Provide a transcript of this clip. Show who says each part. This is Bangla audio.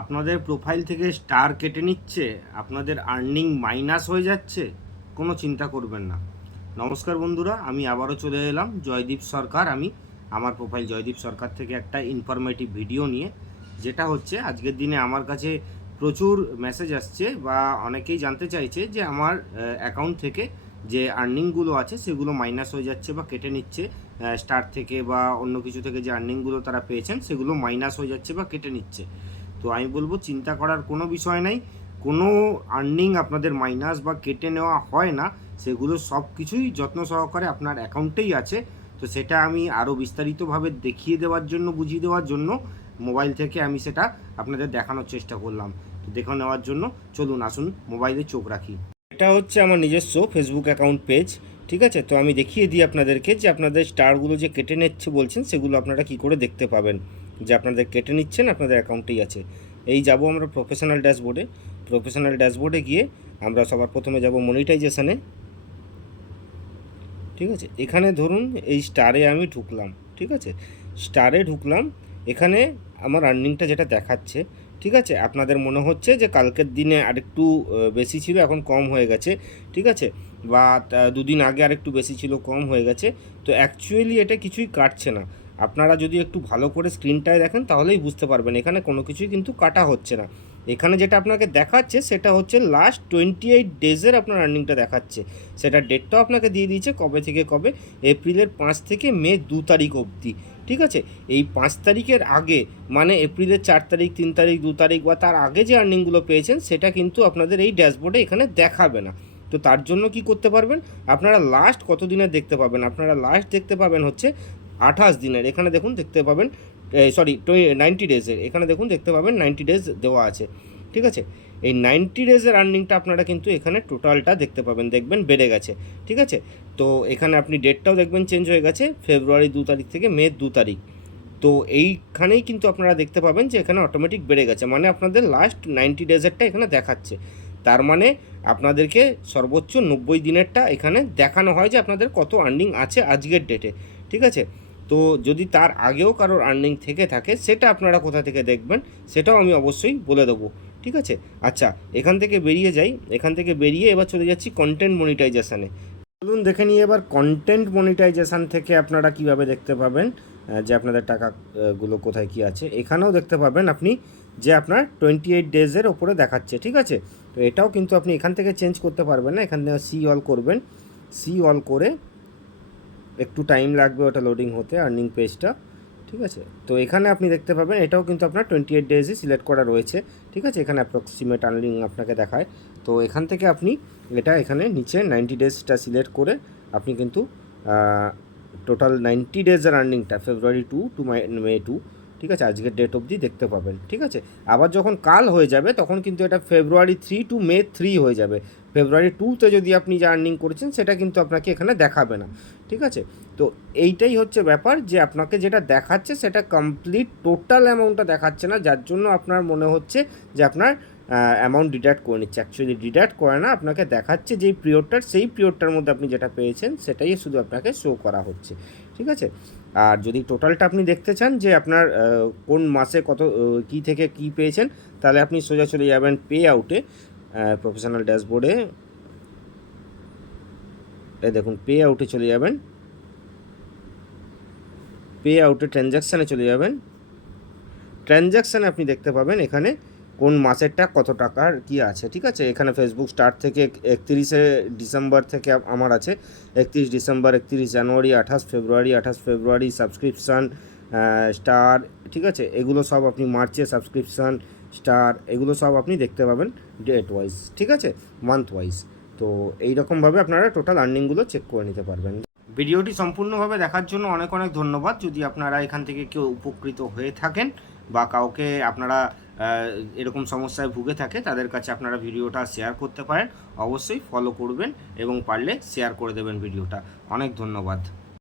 Speaker 1: আপনাদের প্রোফাইল থেকে স্টার কেটে নিচ্ছে, আপনাদের আর্নিং মাইনাস হয়ে যাচ্ছে, কোনো চিন্তা করবেন না। নমস্কার বন্ধুরা, আমি আবারও চলে এলাম জয়দীপ সরকার। আমি আমার প্রোফাইল জয়দীপ সরকার থেকে একটা ইনফরমেটিভ ভিডিও নিয়ে, যেটা হচ্ছে আজকের দিনে আমার কাছে প্রচুর মেসেজ আসছে বা অনেকেই জানতে চাইছে যে আমার অ্যাকাউন্ট থেকে যে আর্নিংগুলো আছে সেগুলো মাইনাস হয়ে যাচ্ছে বা কেটে নিচ্ছে স্টার থেকে বা অন্য কিছু থেকে যে আর্নিংগুলো তারা পেয়েছেন সেগুলো মাইনাস হয়ে যাচ্ছে বা কেটে নিচ্ছে। তো আমি বলব চিন্তা করার কোনো বিষয় নাই। কোনো আর্নিং আপনাদের মাইনাস বা কেটে নেওয়া হয় না। সেগুলো সব কিছুই যত্ন সহকারে আপনার অ্যাকাউন্টেই আছে। তো সেটা আমি আরও বিস্তারিতভাবে দেখিয়ে দেওয়ার জন্য, বুঝিয়ে দেওয়ার জন্য মোবাইল থেকে আমি সেটা আপনাদের দেখানোর চেষ্টা করলাম। তো দেখে নেওয়ার জন্য চলুন আসুন মোবাইলে চোখ রাখি। এটা হচ্ছে আমার নিজস্ব ফেসবুক অ্যাকাউন্ট পেজ ঠিক আছে? তো আমি দেখিয়ে দিই আপনাদেরকে যে আপনাদের স্টারগুলো যে কেটে নিচ্ছে বলছেন, সেগুলো আপনারা কি করে দেখতে পাবেন। যে আপনাদের কেটে নিচ্ছেন, আপনাদের অ্যাকাউন্টেই আছে। এই যাব আমরা প্রফেশনাল ড্যাশবোর্ডে প্রফেশনাল ড্যাশবোর্ডে গিয়ে আমরা সবার প্রথমে যাব মনিটাইজেশানে ঠিক আছে? এখানে ধরুন এই স্টারে আমি ঢুকলাম, ঠিক আছে? স্টারে ঢুকলাম, এখানে আমার আর্নিংটা যেটা দেখাচ্ছে, ঠিক আছে? আপনাদের মনে হচ্ছে যে কালকের দিনে আরেকটু বেশি ছিল, এখন কম হয়ে গেছে, ঠিক আছে? বা দুদিন আগে আরেকটু বেশি ছিল, কম হয়ে গেছে। তো অ্যাকচুয়ালি এটা কিছুই কাটছে না। আপনারা যদি একটু ভালো করে স্ক্রিনটায় দেখেন, তাহলেই বুঝতে পারবেন। এখানে কোনো কিছুই কিন্তু কাটা হচ্ছে না। এখানে যেটা আপনাকে দেখাচ্ছে, সেটা হচ্ছে লাস্ট টোয়েন্টি এইট ডেজের আপনার আর্নিংটা দেখাচ্ছে। সেটা ডেটটাও আপনাকে দিয়ে দিয়েছে কবে থেকে কবে? এপ্রিলের পাঁচ থেকে মে দু তারিখ অবধি। ঠিক আছে? এই পাঁচ তারিখের আগে মানে এপ্রিলের চার তারিখ, তিন তারিখ, দু তারিখ বা তার আগে যে আর্নিংগুলো পেয়েছেন, সেটা কিন্তু আপনাদের এই ড্যাশবোর্ডে এখানে দেখাবে না। তো তার জন্য কি করতে পারবেন? আপনারা লাস্ট কত দিনের দেখতে পাবেন? আপনারা লাস্ট দেখতে পাবেন হচ্ছে আঠাশ দিনের। এখানে দেখুন দেখতে পাবেন সরি নাইনটি ডেজের এখানে দেখুন দেখতে পাবেন নাইনটি ডেজ দেওয়া আছে। ঠিক আছে? এই নাইনটি ডেজের আর্নিংটা আপনারা কিন্তু এখানে টোটালটা দেখতে পাবেন। দেখবেন বেড়ে গেছে। ঠিক আছে? তো এখানে আপনি ডেটটাও দেখবেন চেঞ্জ হয়ে গেছে। ফেব্রুয়ারি দু তারিখ থেকে মে দু তারিখ। তো এইখানেই কিন্তু আপনারা দেখতে পাবেন যে এখানে অটোমেটিক বেড়ে গেছে। মানে আপনাদের লাস্ট নাইনটি ডেজেরটা এখানে দেখাচ্ছে। তার মানে আপনাদেরকে সর্বোচ্চ নব্বই দিনেরটা এখানে দেখানো হয় যে আপনাদের কত আর্নিং আছে আজকের ডেটে ঠিক আছে? তো যদি তার আগেও কারোর আর্নিং থেকে থাকে, সেটা আপনারা কোথা থেকে দেখবেন, সেটাও আমি অবশ্যই বলে দেবো, ঠিক আছে? আচ্ছা এখান থেকে বেরিয়ে যাই, এখান থেকে বেরিয়ে এবার চলে যাচ্ছি কন্টেন্ট মনিটাইজেশানে চলুন দেখে নিই এবার কন্টেন্ট মনিটাইজেশান থেকে আপনারা কীভাবে দেখতে পাবেন যে আপনাদের টাকাগুলো কোথায় কি আছে। এখানেও দেখতে পাবেন আপনি যে আপনার টোয়েন্টি এইট ডেজের ওপরে দেখাচ্ছে, ঠিক আছে? তো এটাও কিন্তু আপনি এখান থেকে চেঞ্জ করতে পারবেন না, এখান থেকে সি অল করবেন। সি অল করে একটু টাইম লাগবে ওটা লোডিং হতে আর্নিং পেজটা ঠিক আছে? তো এখানে আপনি দেখতে পাবেন, এটাও কিন্তু আপনার টোয়েন্টি এইট ডেজই সিলেক্ট করা রয়েছে, ঠিক আছে? এখানে অ্যাপ্রক্সিমেট আর্নিং আপনাকে দেখায়। তো এখান থেকে আপনি এটা এখানে নিচে নাইনটি ডেজটা সিলেক্ট করে আপনি কিন্তু টোটাল নাইনটি ডেজের আর্নিংটা February two to May two ঠিক আছে? আজকের ডেট অবধি দেখতে পাবেন, ঠিক আছে? আবার যখন কাল হয়ে যাবে, তখন কিন্তু এটা February three to May three হয়ে যাবে। ফেব্রুয়ারি টুতে যদি আপনি যা আর্নিং করেছেন, সেটা কিন্তু আপনাকে এখানে দেখাবে না। ঠিক আছে? তো এইটাই হচ্ছে ব্যাপার যে আপনাকে যেটা দেখাচ্ছে, সেটা কমপ্লিট টোটাল অ্যামাউন্টটা দেখাচ্ছে না, যার জন্য আপনার মনে হচ্ছে যে আপনার অ্যামাউন্ট ডিডাক্ট করে নিচ্ছে। অ্যাকচুয়ালি ডিডাক্ট করে না, আপনাকে দেখাচ্ছে যেই পিরিয়ডটার সেই পিরিয়ডটার মধ্যে আপনি যেটা পেয়েছেন, সেটাই শুধু আপনাকে শো করা হচ্ছে। ঠিক আছে? আর যদি টোটালটা আপনি দেখতে চান যে আপনার কোন মাসে কত কী থেকে কী পেয়েছেন, তাহলে আপনি সোজা চলে যাবেন পে আউটে প্রফেশনাল ড্যাশবোর্ডে এই দেখুন পে আউটে চলে যাবেন। পে আউটে ট্রানজ্যাকশানে চলে যাবেন। ট্রানজ্যাকশানে আপনি দেখতে পাবেন এখানে কোন মাসেরটা কত টাকার কি আছে, ঠিক আছে? এখানে ফেসবুক স্টার্ট থেকে একত্রিশে ডিসেম্বর থেকে আমার আছে। একত্রিশ ডিসেম্বর, একত্রিশ জানুয়ারি, আঠাশ ফেব্রুয়ারি আঠাশ ফেব্রুয়ারি সাবস্ক্রিপশান স্টার ঠিক আছে? এগুলো সব আপনি মার্চে সাবস্ক্রিপশান স্টার, এগুলো সব আপনি দেখতে পাবেন ডেট ওয়াইজ ঠিক আছে? মান্থ ওয়াইজ তো এইরকমভাবে আপনারা টোটাল আর্নিংগুলো চেক করে নিতে পারবেন। ভিডিওটি সম্পূর্ণভাবে দেখার জন্য অনেক অনেক ধন্যবাদ। যদি আপনারা এখান থেকে কেউ উপকৃত হয়ে থাকেন বা কাউকে আপনারা এরকম সমস্যায় ভুগে থাকে, তাদের কাছে আপনারা ভিডিওটা শেয়ার করতে পারেন। অবশ্যই ফলো করবেন এবং পারলে শেয়ার করে দেবেন ভিডিওটা। অনেক ধন্যবাদ।